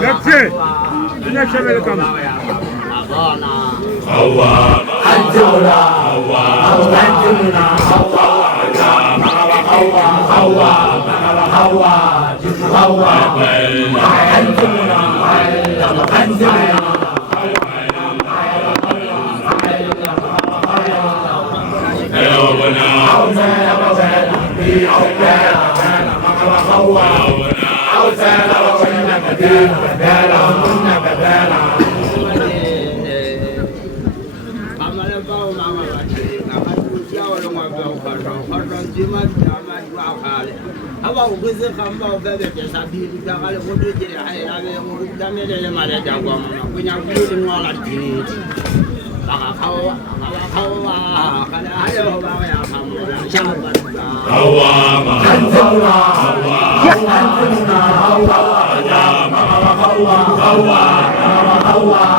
Grazie, lascia bene come. Abang bersih kambau bebek sapi kita kalau bodoh jadi hari hari yang murid kami dia malah jago mana punya bulu ngolat jadi tak kau kalau ada orang yang kamu siapa Hawa Hawa Hawa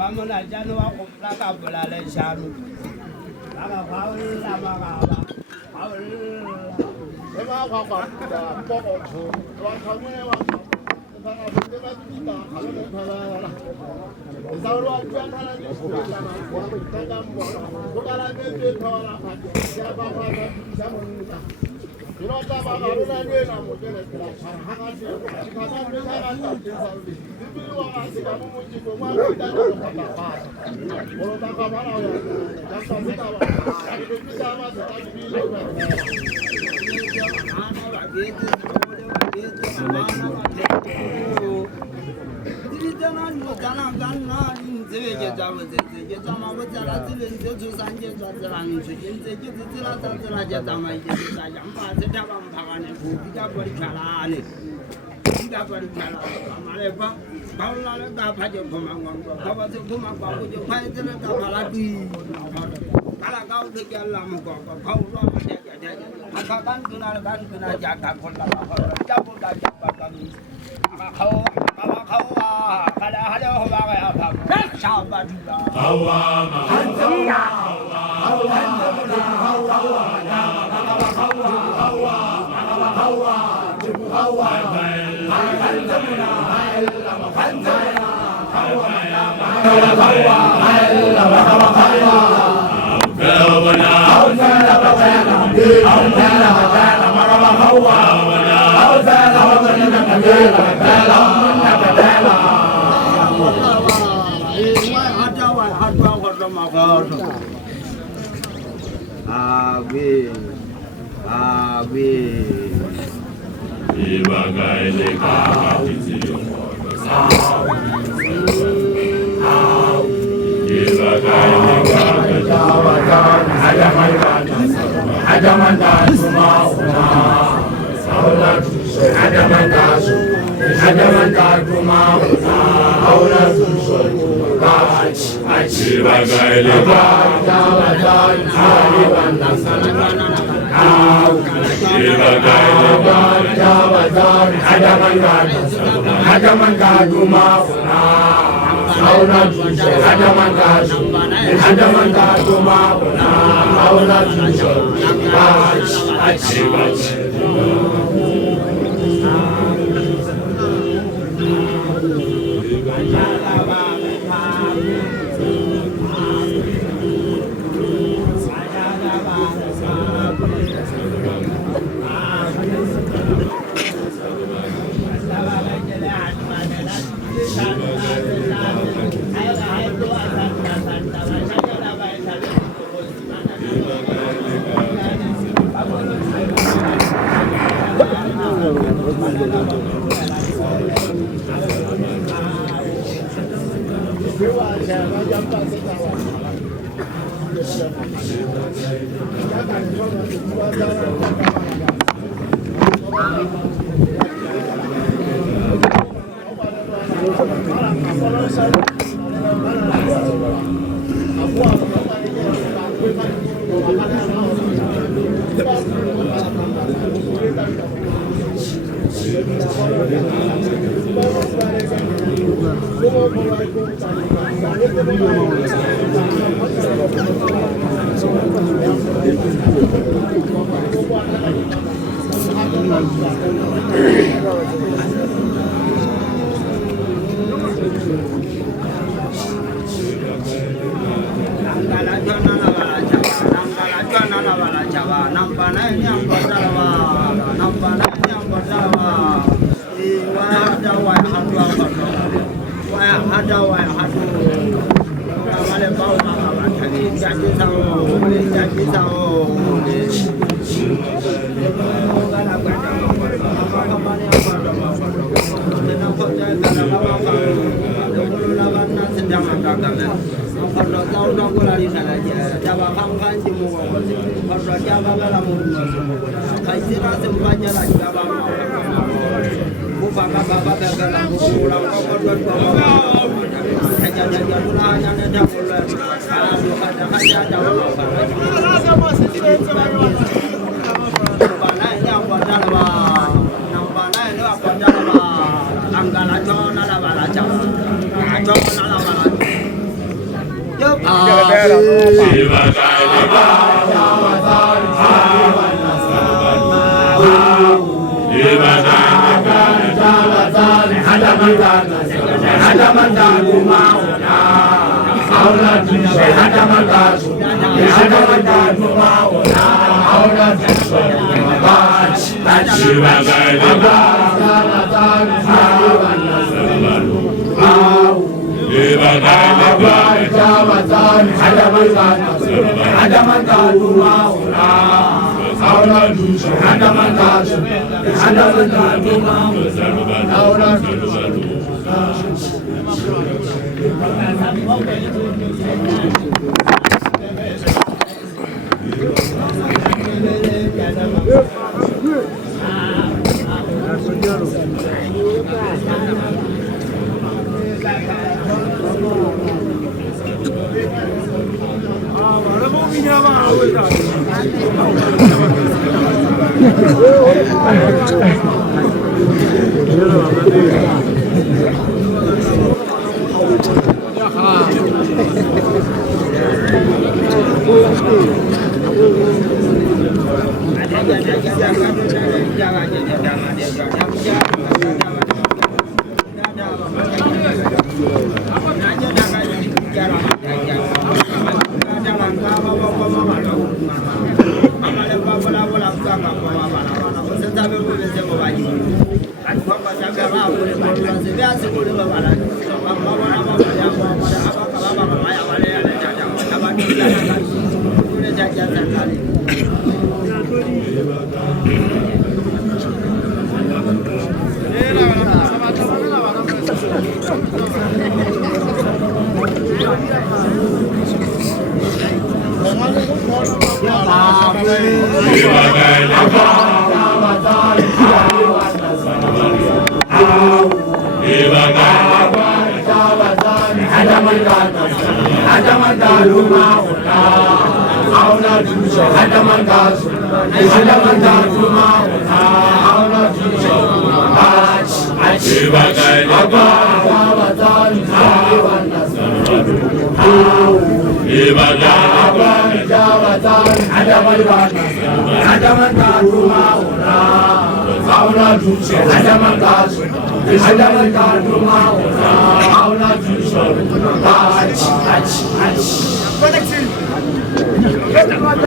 mamuna janu wa kumla ka bulale shanu ala faula magaba faula ema kwa kwa poko chu wa khamwe wa ka ka binde ma kita khalo phala zauro atwa khala ni sura ma kwa ka ka mo ko kala me te thola pha ya ba ba sa mo ta 이러다 막 아르나니에 나무들에 하나씩 가서 회사가 잡힌 비비와 같이 가면 뭐지 뭐만 일단은 봐 그러다가 말아요 약간 생각하고 이렇게 비싸면서 딱 비비고 하나가 게트 Kalau kau terjalan muka kau orang dia. Akan kena jaga kolam kau. Jauh dah jauh kami. Kau kalau ada orang apa? Siapa juga? Hawama. Ibagai lekah hati